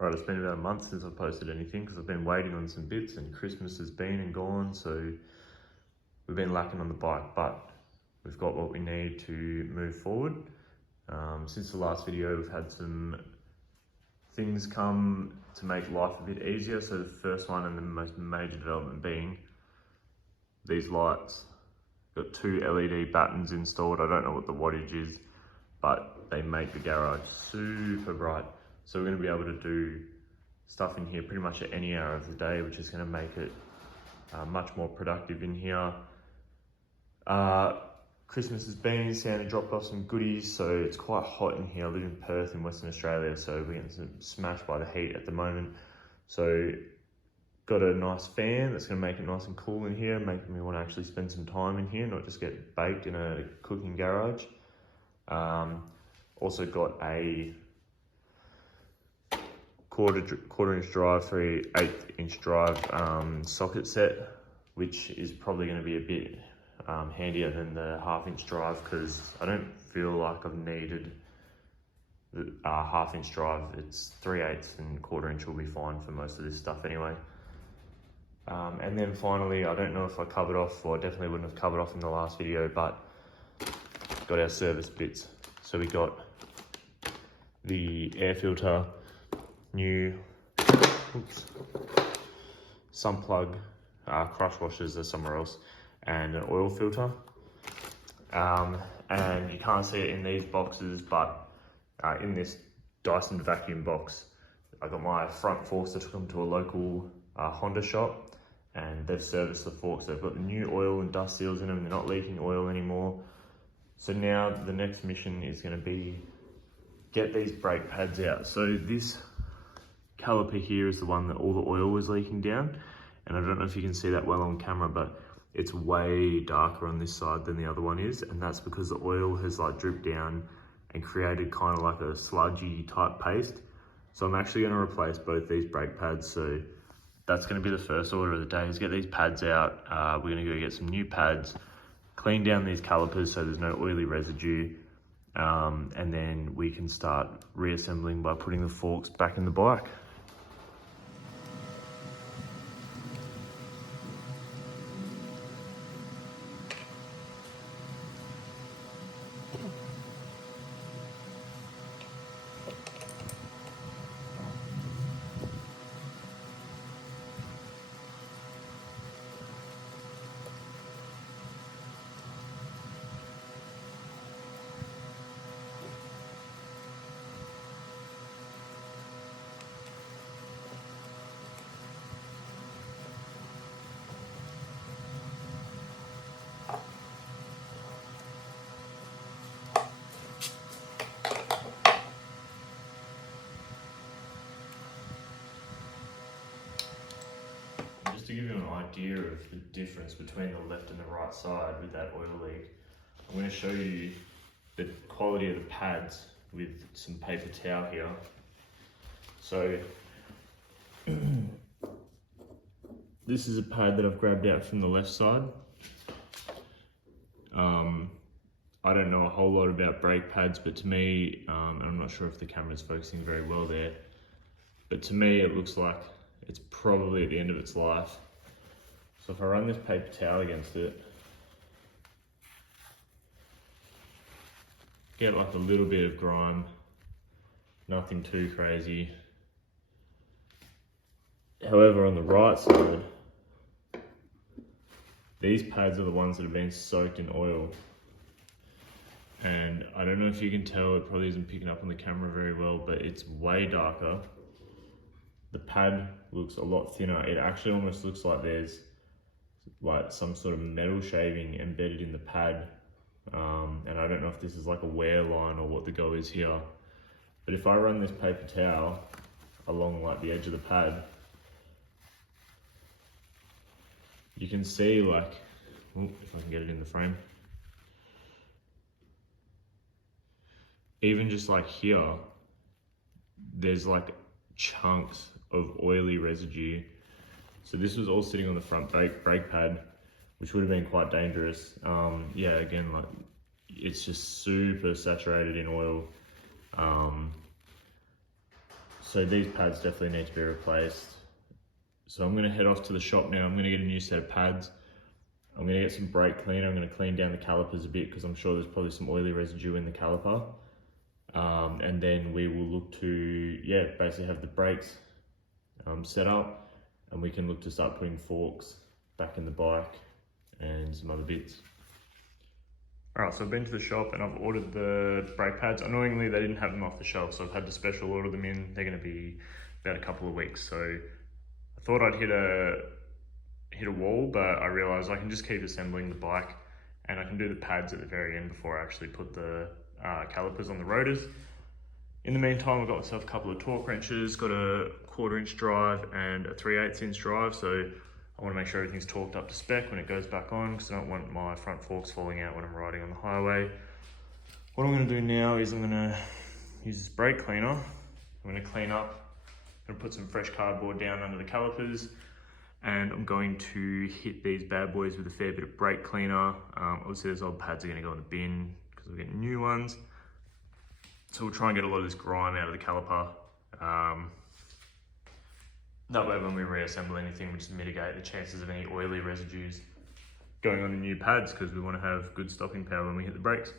Right, it's been about a month since I posted anything because I've been waiting on some bits and Christmas has been and gone, so we've been lacking on the bike, but we've got what we need to move forward. Since the last video, we've had some things come to make life a bit easier. So the first one and the most major development being these lights. Got two LED battens installed. I don't know what the wattage is, but they make the garage super bright. So we're going to be able to do stuff in here pretty much at any hour of the day, which is going to make it much more productive in here. Christmas has been, Santa dropped off some goodies, so it's quite hot in here. I live in Perth in Western Australia, so we're getting smashed by the heat at the moment. So got a nice fan that's going to make it nice and cool in here, making me want to actually spend some time in here, not just get baked in a cooking garage. Also got a quarter inch drive, 3/8 inch drive socket set, which is probably going to be a bit handier than the 1/2 inch drive because I don't feel like I've needed the 1/2 inch drive. It's 3/8 and quarter inch will be fine for most of this stuff anyway. And then finally, I don't know if I covered off, or I definitely wouldn't have covered off in the last video, but got our service bits. So we got the air filter, new sump plug, crush washers are somewhere else, and an oil filter. And you can't see it in these boxes, but in this Dyson vacuum box, I got my front forks. I took them to a local Honda shop and they've serviced the forks. They've got the new oil and dust seals in them. They're not leaking oil anymore. So now the next mission is going to be get these brake pads out. So this caliper here is the one that all the oil was leaking down. And I don't know if you can see that well on camera, but it's way darker on this side than the other one is. And that's because the oil has like dripped down and created kind of like a sludgy type paste. So I'm actually going to replace both these brake pads. So that's going to be the first order of the day, is get these pads out. We're going to go get some new pads, clean down these calipers so there's no oily residue. And then we can start reassembling by putting the forks back in the bike. Just to give you an idea of the difference between the left and the right side with that oil leak, I'm going to show you the quality of the pads with some paper towel here. So this is a pad that I've grabbed out from the left side. I don't know a whole lot about brake pads, but to me, and I'm not sure if the camera's focusing very well there, but to me it looks like it's probably at the end of its life. So if I run this paper towel against it, get like a little bit of grime, nothing too crazy. However, on the right side, these pads are the ones that have been soaked in oil. And I don't know if you can tell, it probably isn't picking up on the camera very well, but it's way darker. The pad looks a lot thinner. It actually almost looks like there's like some sort of metal shaving embedded in the pad. And I don't know if this is like a wear line or what the go is here. But if I run this paper towel along like the edge of the pad, you can see like, if I can get it in the frame, even just like here, there's like chunks of oily residue. So this was all sitting on the front brake pad, which would have been quite dangerous. Yeah, again, like it's just super saturated in oil. So these pads definitely need to be replaced. So I'm gonna head off to the shop now. I'm gonna get a new set of pads. I'm gonna get some brake cleaner. I'm gonna clean down the calipers a bit because I'm sure there's probably some oily residue in the caliper. And then we will look to, basically have the brakes set up, and we can look to start putting forks back in the bike and some other bits. Alright, so I've been to the shop and I've ordered the brake pads. Annoyingly, they didn't have them off the shelf, so I've had to special order them in. They're going to be about a couple of weeks. So I thought I'd hit a wall, but I realised I can just keep assembling the bike and I can do the pads at the very end before I actually put the calipers on the rotors. In the meantime, I've got myself a couple of torque wrenches, got a 1/4 inch drive and a 3/8 inch drive. So I want to make sure everything's torqued up to spec when it goes back on, because I don't want my front forks falling out when I'm riding on the highway. What I'm going to do now is I'm going to use this brake cleaner. I'm going to clean up, I'm going to put some fresh cardboard down under the calipers, and I'm going to hit these bad boys with a fair bit of brake cleaner. Obviously those old pads are going to go in the bin because we're getting new ones. So we'll try and get a lot of this grime out of the caliper. That way when we reassemble anything, we just mitigate the chances of any oily residues going on the new pads, because we want to have good stopping power when we hit the brakes.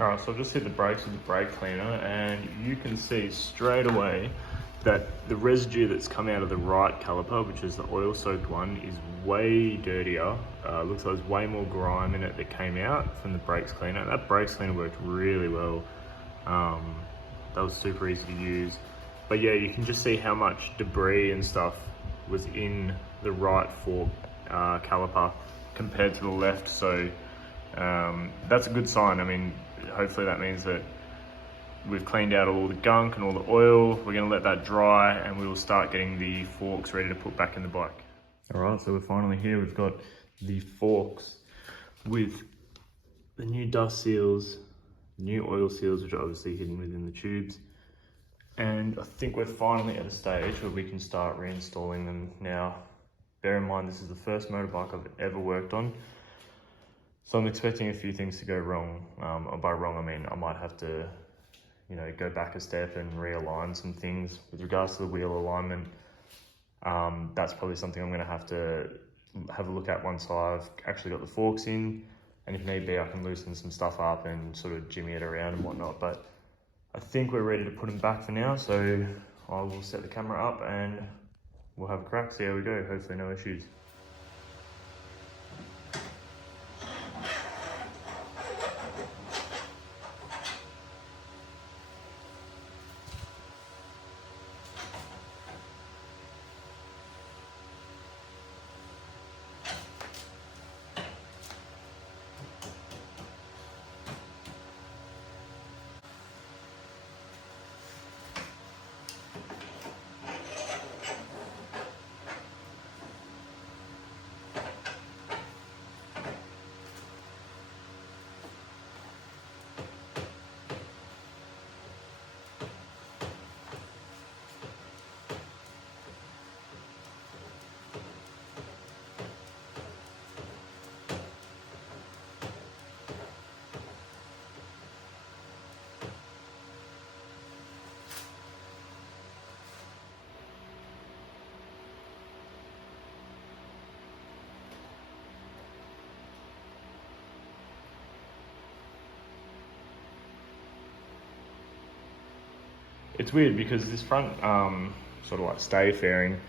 Alright, so I've just hit the brakes with the brake cleaner, and you can see straight away that the residue that's come out of the right caliper, which is the oil soaked one, is way dirtier. Looks like there's way more grime in it that came out from the brakes cleaner. That brakes cleaner worked really well. That was super easy to use. But yeah, you can just see how much debris and stuff was in the right fork caliper compared to the left. So that's a good sign. I mean, hopefully that means that we've cleaned out all the gunk and all the oil. We're going to let that dry and we will start getting the forks ready to put back in the bike. Alright, so we're finally here. We've got the forks with the new dust seals, new oil seals, which are obviously hidden within the tubes. And I think we're finally at a stage where we can start reinstalling them now. Bear in mind, this is the first motorbike I've ever worked on, so I'm expecting a few things to go wrong. By wrong, I mean I might have to, go back a step and realign some things with regards to the wheel alignment. That's probably something I'm going to have a look at once I've actually got the forks in, and if need be, I can loosen some stuff up and sort of jimmy it around and whatnot. But I think we're ready to put them back for now, so I will set the camera up and we'll have a crack, see how we go. Hopefully no issues. It's weird because this front sort of like stay fairing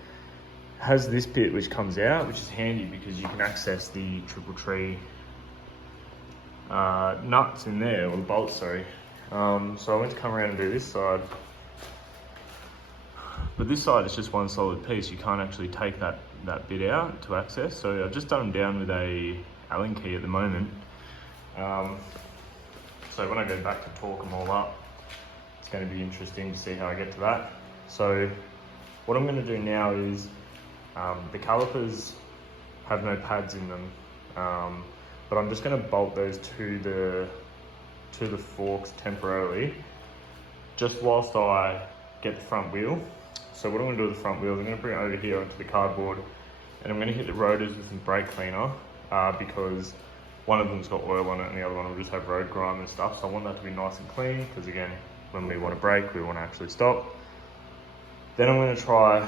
has this bit which comes out, which is handy because you can access the triple tree nuts in there, or the bolts, sorry. So I went to come around and do this side, but this side is just one solid piece. You can't actually take that bit out to access. So I've just done them down with a Allen key at the moment. So when I go back to torque them all up, it's going to be interesting to see how I get to that. So what I'm going to do now is The calipers have no pads in them, but I'm just going to bolt those to the forks temporarily, just whilst I get the front wheel. So what I'm going to do with the front wheels, I'm going to bring it over here onto the cardboard, and I'm going to hit the rotors with some brake cleaner, because one of them's got oil on it and the other one will just have road grime and stuff. So I want that to be nice and clean, because again, when we want to brake, we want to actually stop. Then I'm going to try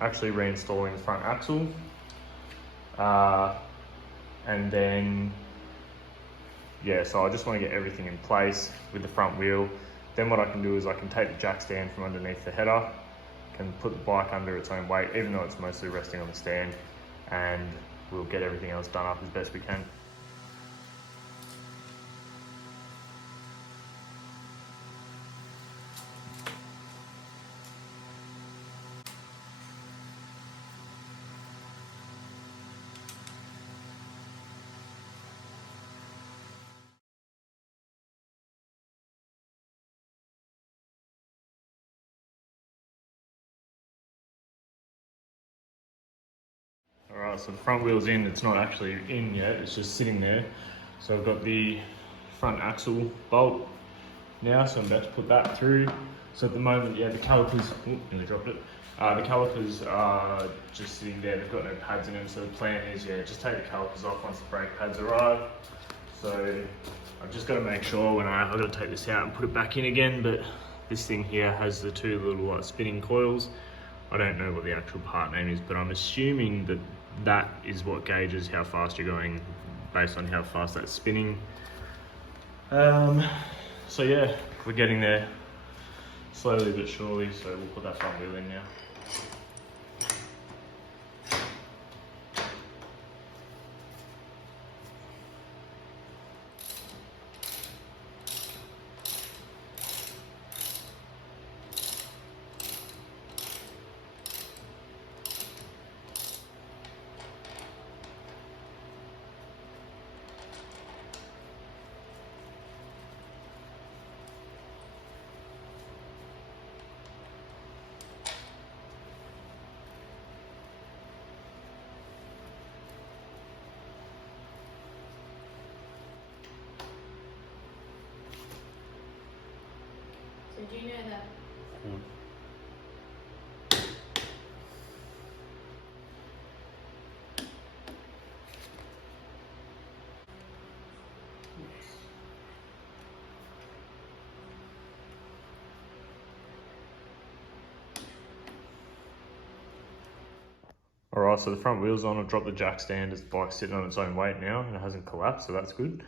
actually reinstalling the front axle, and then so I just want to get everything in place with the front wheel. Then what I can do is I can take the jack stand from underneath the header, can put the bike under its own weight, even though it's mostly resting on the stand, and we'll get everything else done up as best we can. Alright, so the front wheel's in. It's not actually in yet, it's just sitting there. So I've got the front axle bolt now, so I'm about to put that through. So at the moment, the calipers, nearly dropped it. The calipers are just sitting there, they've got no pads in them, so the plan is, just take the calipers off once the brake pads arrive. So I've just got to make sure I've got to take this out and put it back in again, but this thing here has the two little spinning coils. I don't know what the actual part name is, but I'm assuming that is what gauges how fast you're going based on how fast that's spinning. So yeah, we're getting there slowly but surely, so we'll put that front wheel in now. So do you know that? Alright, so the front wheel's on. I've dropped the jack stand as the bike's sitting on its own weight now and it hasn't collapsed, so that's good.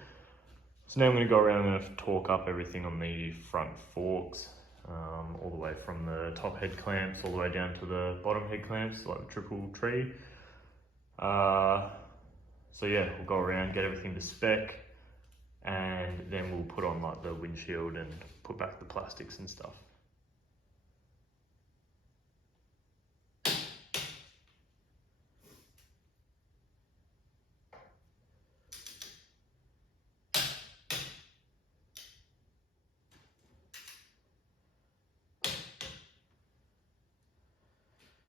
So now I'm going to go around and torque up everything on the front forks, all the way from the top head clamps all the way down to the bottom head clamps, like the triple tree. So yeah, we'll go around, get everything to spec, and then we'll put on like the windshield and put back the plastics and stuff.